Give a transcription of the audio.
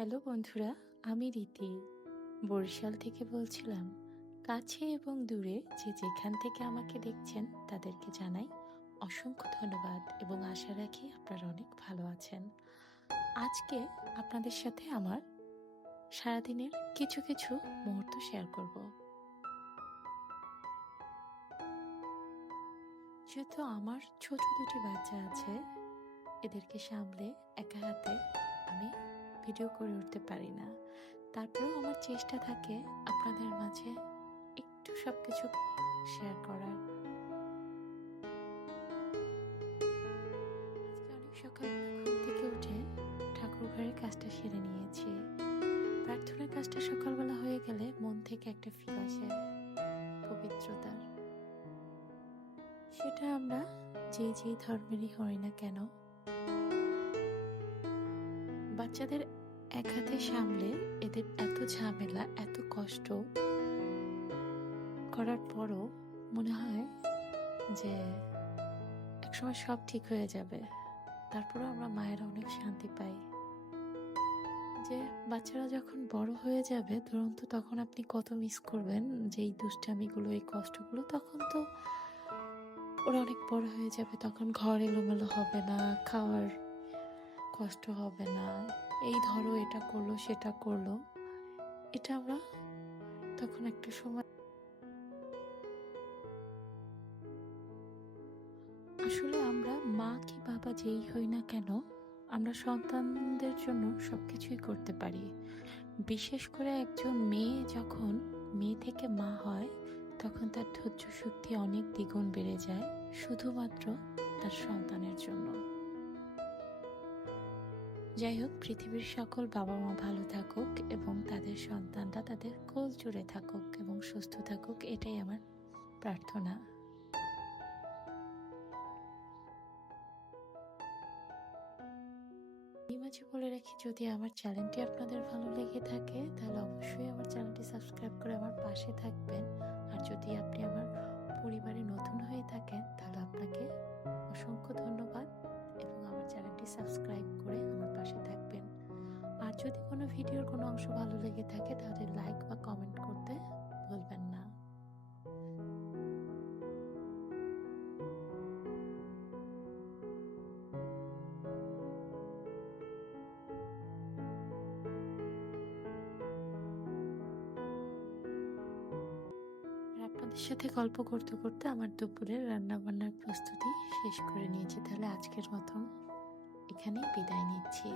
Hello বন্ধুরা, আমি রীতি বরিশাল থেকে বলছিলাম। কাছে এবং দূরে যে যেখান থেকে আমাকে দেখছেন তাদেরকে জানাই অসংখ্য ধন্যবাদ এবং আশা রাখি আপনারা অনেক ভালো আছেন। আজকে আপনাদের সাথে আমার সারাদিনের কিছু কিছু মুহূর্ত শেয়ার করব। যেহেতু আমার ছোট দুটি বাচ্চা আছে, এদেরকে সামলে একা হাতে আমি ভিডিও করে উঠতে পারি না। তারপরেও আমার চেষ্টা থাকে আপনাদের মাঝে একটু সবকিছু শেয়ার করার। আজকে অনেক সকালবেলা ঘুম থেকে উঠে ঠাকুর ঘরের কাজটা সেরে নিয়েছি। প্রার্থনার কাজটা সকালবেলা হয়ে গেলে মন থেকে একটা ফিল আসে পবিত্রতার। সেটা আমরা যেই ধর্মেরই হই না কেন, বাচ্চাদের এক হাতে সামলে এদের এত ঝামেলা এত কষ্ট করার পরও মনে হয় যে একসময় সব ঠিক হয়ে যাবে। তারপরেও আমরা মায়েরা অনেক শান্তি পাই যে বাচ্চারা যখন বড় হয়ে যাবে, দুরন্ত তখন আপনি কত মিস করবেন যে এই দুষ্টামিগুলো এই কষ্টগুলো। তখন তো ওরা অনেক বড় হয়ে যাবে, তখন ঘর এলোমেলো হবে না, খাওয়ার কষ্ট হবে না, এই ধরো এটা করলো সেটা করলো। এটা আমরা তখন একটা সময় আসলে আমরা মা কি বাবা যেই হই না কেন, আমরা সন্তানদের জন্য সবকিছুই করতে পারি। বিশেষ করে একজন মেয়ে যখন মেয়ে থেকে মা হয়, তখন তার ধৈর্য শক্তি অনেক দ্বিগুণ বেড়ে যায় শুধুমাত্র তার সন্তানের জন্য। যাই হোক, পৃথিবীর সকল বাবা মা ভালো থাকুক এবং তাদের সন্তানরা তাদের কোল জুড়ে থাকুক এবং সুস্থ থাকুক, এটাই আমার প্রার্থনা। এই মাঝে বলে রাখি, যদি আমার চ্যানেলটি আপনাদের ভালো লেগে থাকে তাহলে অবশ্যই আমার চ্যানেলটি সাবস্ক্রাইব করে আমার পাশে থাকবেন। আর যদি আপনি আমার পরিবারে নতুন হয়ে থাকেন তাহলে আপনাকে অসংখ্য ধন্যবাদ এবং আমার চ্যানেলটি সাবস্ক্রাইব করে আমার পাশে থাকবেন। আর যদি কোনো ভিডিওর কোনো অংশ ভালো লেগে থাকে তাহলে লাইক বা কমেন্ট করতে ভুলবেন না। আর আপনাদের সাথে গল্প করতে করতে আমার দুপুরের রান্না বান্নার প্রস্তুতি শেষ করে নিয়েছি। তাহলে আজকের মতন এখানেই বিদায় নিচ্ছি।